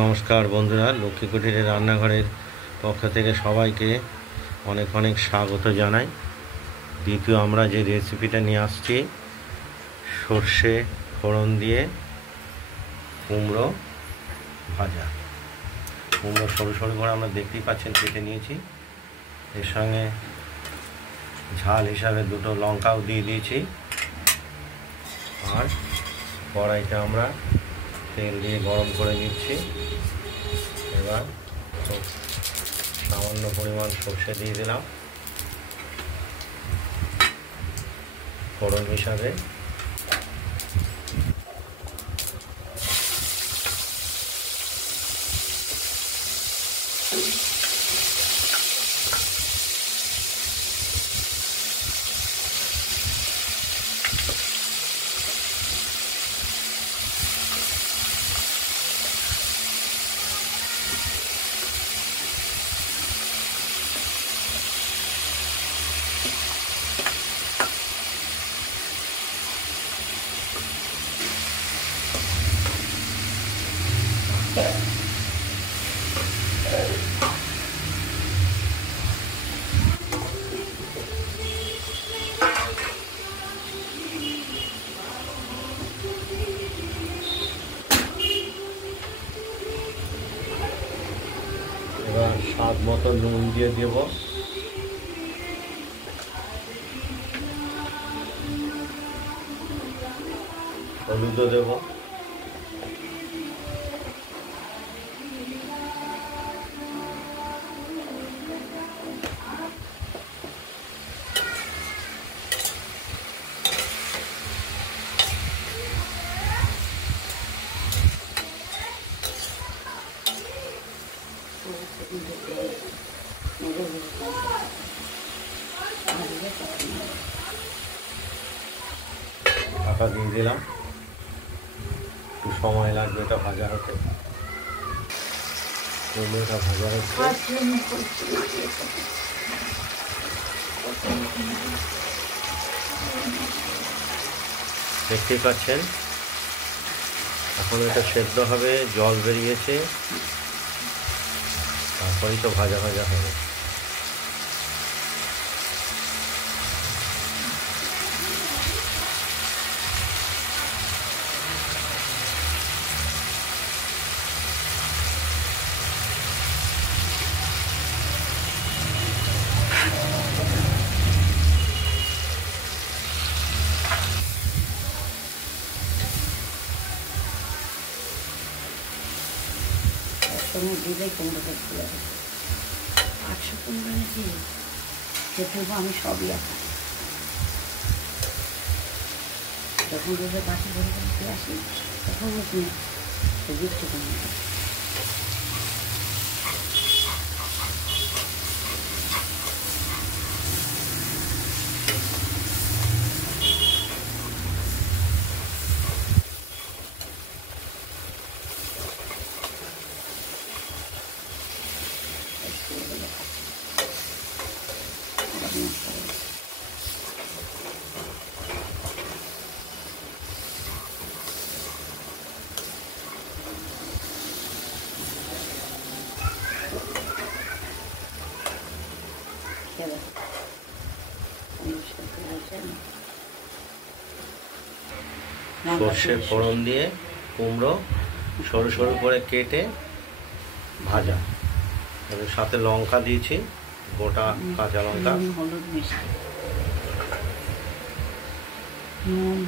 নমস্কার বন্ধুরা, লক্ষ্মী কুটিরের রান্নাঘরের পক্ষ থেকে সবাইকে অনেক অনেক স্বাগত জানাই। দ্বিতীয় আমরা যে রেসিপিটা নিয়ে আসছি, সর্ষে ফোড়ন দিয়ে কুমড়ো ভাজা। কুমড়ো সরু সরু করে আমরা দেখতেই পাচ্ছেন কেটে নিয়েছি। এর সঙ্গে ঝাল হিসাবে দুটো লঙ্কাও দিয়ে দিয়েছি। আর কড়াইতে আমরা তেল দিয়ে গরম করে নিচ্ছি। এবার খুব সামান্য পরিমাণ সর্ষে দিয়ে দিলাম ফোড়ন হিসাবে। এবার স্বাদ মতো নুন দিয়ে দেব। হলুদও দেব। ঢাকা দিয়ে দিলাম, একটু সময় লাগবে এটা ভাজা হতে। কুমড়োটা ভাজা হচ্ছে। দেখতেই পাচ্ছেন এখন এটা সেদ্ধ হবে, জল বেরিয়েছে, তারপরেই তো ভাজা ভাজা হবে। দিলে কুমড়োটা খুলে দেবো। 800 কুমড়ো নাকি খেতে আমি সবই আঁকা। যখন রোজে বাসি ভরে করতে আসি তখন দিচ্ছি কুমড়ো। সর্ষে ফোড়ন দিয়ে কুমড়ো সরু সরু করে কেটে ভাজা, এর সাথে লঙ্কা দিয়েছি, গোটা কাঁচা লঙ্কা। হলুদ মিষ্টি, নুন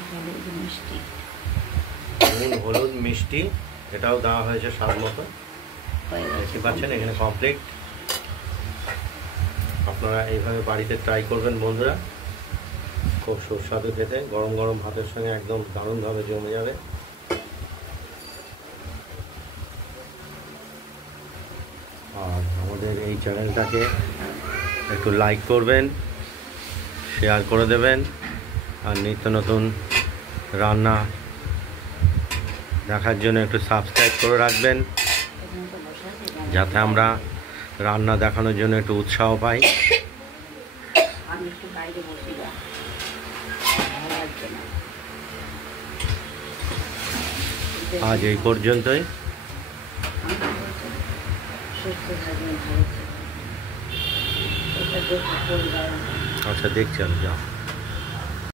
হলুদ মিষ্টি এটাও দেওয়া হয়েছে স্বাদ মতো। দেখতে পাচ্ছেন এখানে কমপ্লিট। আপনারা এইভাবে বাড়িতে ট্রাই করবেন বন্ধুরা, খুব সুস্বাদু খেতে। গরম গরম ভাতের সঙ্গে একদম দারুণভাবে জমে যাবে। আর আমাদের এই চ্যানেলটাকে একটু লাইক করবেন, শেয়ার করে দেবেন, আর নিত্য নতুন রান্না দেখার জন্য একটু সাবস্ক্রাইব করে রাখবেন, যাতে আমরা রান্না দেখানোর জন্য একটু উৎসাহ পাই। আজ এই পর্যন্তই। সুস্থ থাকবেন, ভালো থাকবেন। এটা দেখে পরিবার আচ্ছা দেখছি আমি, যাও।